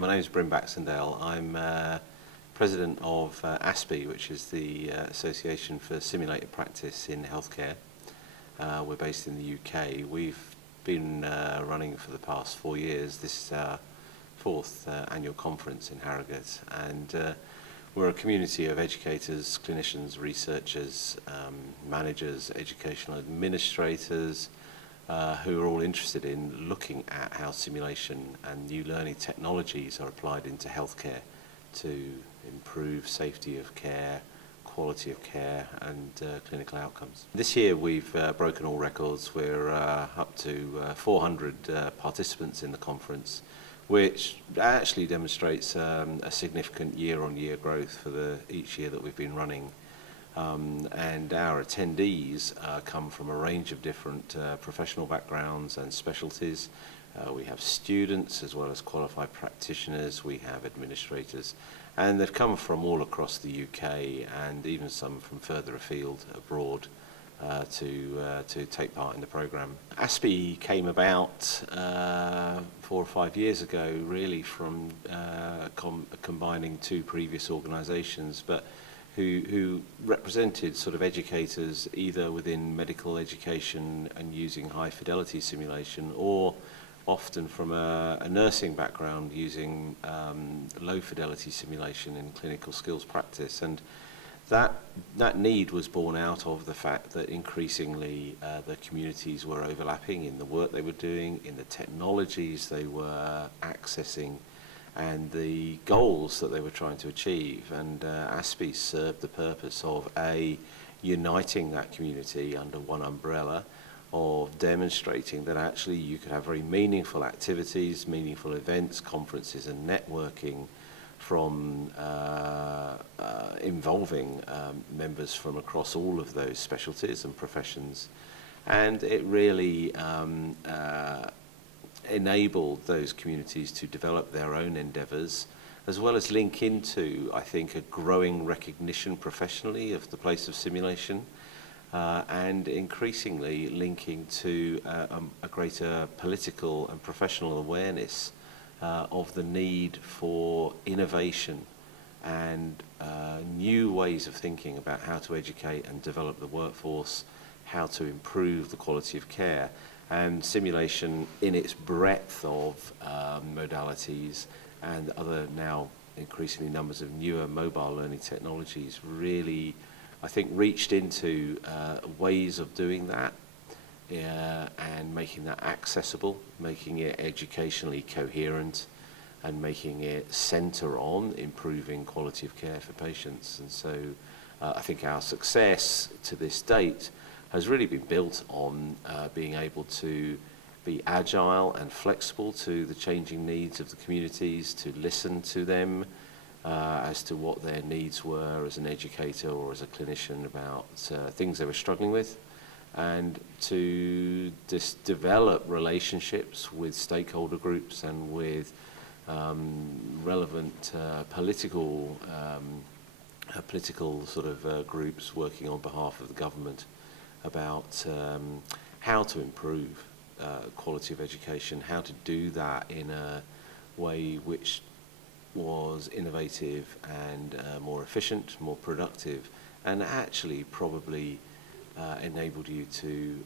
My name is Bryn Baxendale. I'm President of ASPiH, which is the Association for Simulated Practice in Healthcare. We're based in the UK. We've been running for the past 4 years. This is our fourth annual conference in Harrogate, and we're a community of educators, clinicians, researchers, managers, educational administrators, who are all interested in looking at how simulation and new learning technologies are applied into healthcare to improve safety of care, quality of care and clinical outcomes. This year we've broken all records. We're up to 400 participants in the conference, which actually demonstrates a significant year-on-year growth for each year that we've been running. And our attendees come from a range of different professional backgrounds and specialties. We have students as well as qualified practitioners, we have administrators, and they've come from all across the UK and even some from further afield abroad to take part in the programme. ASPiH came about 4 or 5 years ago, really from combining two previous organisations, but who represented sort of educators either within medical education and using high fidelity simulation, or often from a nursing background using low fidelity simulation in clinical skills practice. And that need was born out of the fact that increasingly the communities were overlapping in the work they were doing, in the technologies they were accessing, and the goals that they were trying to achieve. And ASPiH served the purpose of uniting that community under one umbrella, of demonstrating that actually you could have very meaningful activities, meaningful events, conferences and networking from involving members from across all of those specialties and professions. And it really enabled those communities to develop their own endeavours, as well as link into, I think, a growing recognition professionally of the place of simulation, and increasingly linking to a greater political and professional awareness of the need for innovation and new ways of thinking about how to educate and develop the workforce, how to improve the quality of care. And simulation in its breadth of modalities and other now increasingly numbers of newer mobile learning technologies really, I think, reached into ways of doing that and making that accessible, making it educationally coherent and making it centre on improving quality of care for patients. And so I think our success to this date has really been built on being able to be agile and flexible to the changing needs of the communities, to listen to them as to what their needs were as an educator or as a clinician about things they were struggling with, and to develop relationships with stakeholder groups and with relevant political sort of groups working on behalf of the government about how to improve quality of education, how to do that in a way which was innovative and more efficient, more productive, and actually probably enabled you to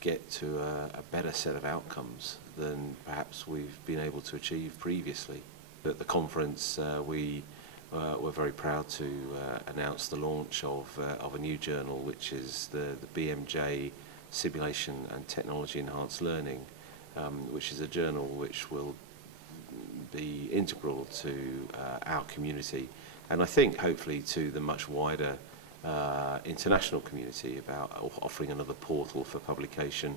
get to a better set of outcomes than perhaps we've been able to achieve previously. At the conference we're very proud to announce the launch of a new journal, which is the BMJ Simulation and Technology Enhanced Learning, which is a journal which will be integral to our community, and I think hopefully to the much wider international community, about offering another portal for publication,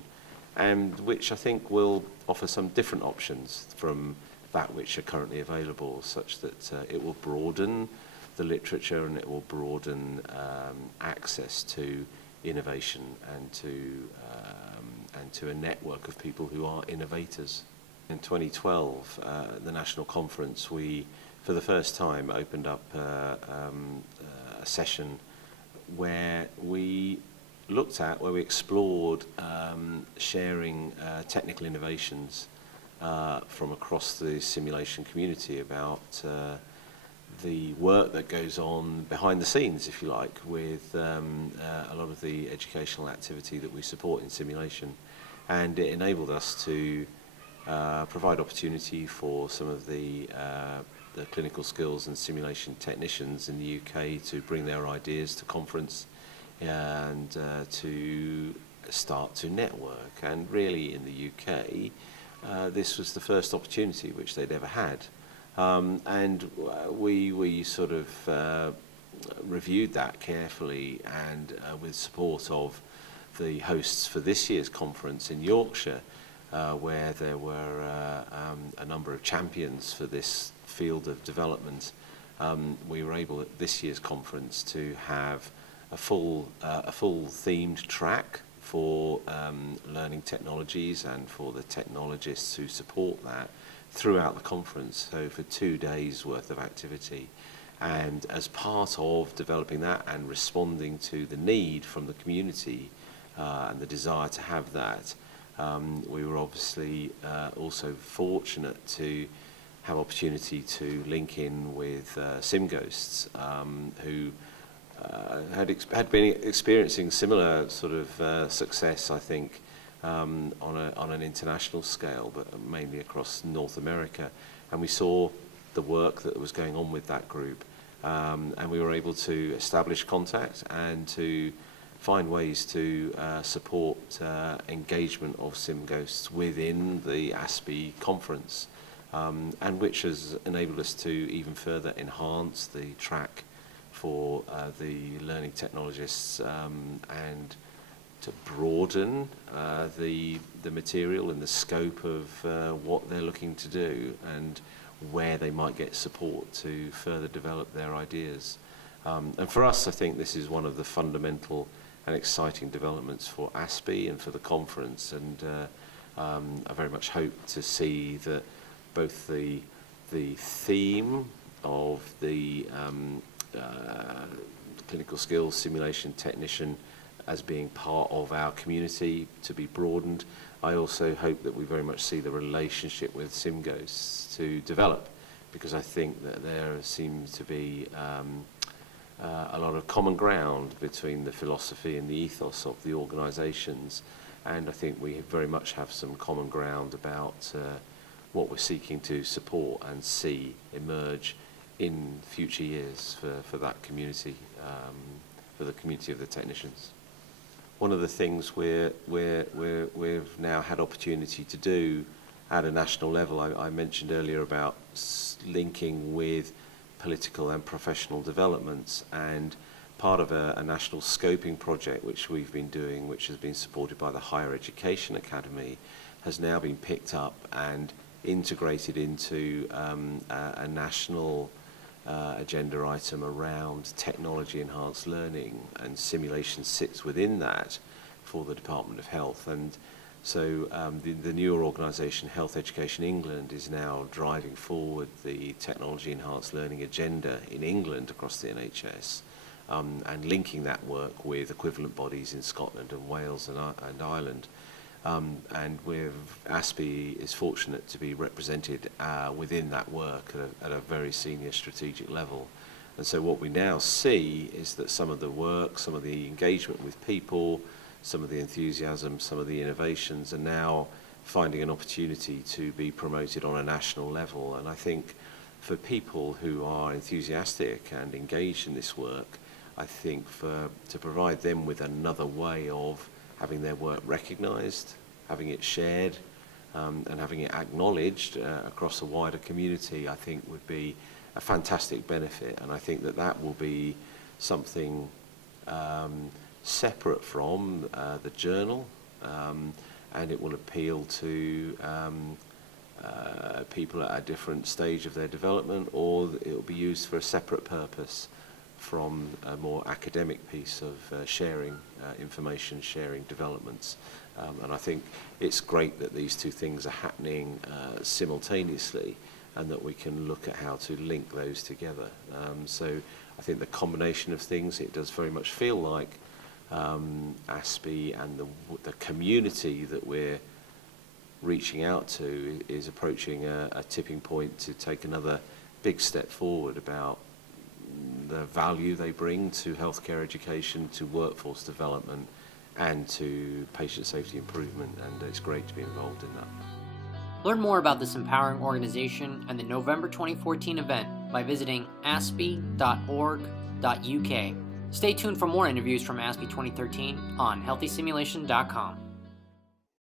and which I think will offer some different options from that which are currently available, such that it will broaden the literature and it will broaden access to innovation and to a network of people who are innovators. In 2012, the national conference, we for the first time opened up a session where we looked at, where we explored sharing technical innovations from across the simulation community about the work that goes on behind the scenes, if you like, with a lot of the educational activity that we support in simulation. And it enabled us to provide opportunity for some of the clinical skills and simulation technicians in the UK to bring their ideas to conference and to start to network. And really in the UK, this was the first opportunity which they'd ever had. And we sort of reviewed that carefully, and with support of the hosts for this year's conference in Yorkshire, where there were a number of champions for this field of development. We were able at this year's conference to have a full themed track for learning technologies and for the technologists who support that throughout the conference, so for 2 days worth of activity. And as part of developing that and responding to the need from the community and the desire to have that, we were obviously also fortunate to have opportunity to link in with SimGhosts, who had been experiencing similar sort of success, I think, on an international scale, but mainly across North America. And we saw the work that was going on with that group, and we were able to establish contact and to find ways to support engagement of SimGhosts within the ASPiH conference, and which has enabled us to even further enhance the track for the learning technologists and to broaden the material and the scope of what they're looking to do and where they might get support to further develop their ideas. And for us, I think this is one of the fundamental and exciting developments for ASPiH and for the conference, and I very much hope to see that both the theme of the clinical skills simulation technician as being part of our community to be broadened. I also hope that we very much see the relationship with SimGhosts to develop, because I think that there seems to be a lot of common ground between the philosophy and the ethos of the organisations, and I think we very much have some common ground about what we're seeking to support and see emerge in future years for that community, for the community of the technicians. One of the things we've now had opportunity to do at a national level, I mentioned earlier about linking with political and professional developments, and part of a national scoping project which we've been doing, which has been supported by the Higher Education Academy, has now been picked up and integrated into a national agenda item around technology enhanced learning, and simulation sits within that for the Department of Health. And so the newer organisation, Health Education England, is now driving forward the technology enhanced learning agenda in England across the NHS, and linking that work with equivalent bodies in Scotland and Wales and Ireland. And ASPiH is fortunate to be represented within that work at a very senior strategic level. And so what we now see is that some of the work, some of the engagement with people, some of the enthusiasm, some of the innovations are now finding an opportunity to be promoted on a national level. And I think for people who are enthusiastic and engaged in this work, I think to provide them with another way of having their work recognised, having it shared, and having it acknowledged across a wider community, I think would be a fantastic benefit. And I think that will be something separate from the journal, and it will appeal to people at a different stage of their development, or it will be used for a separate purpose from a more academic piece of sharing information, sharing developments. And I think it's great that these two things are happening simultaneously, and that we can look at how to link those together. So I think the combination of things, it does very much feel like ASPiH and the community that we're reaching out to is approaching a tipping point to take another big step forward about the value they bring to healthcare education, to workforce development, and to patient safety improvement, and it's great to be involved in that. Learn more about this empowering organization and the November 2014 event by visiting aspie.org.uk. Stay tuned for more interviews from ASPiH 2013 on healthysimulation.com.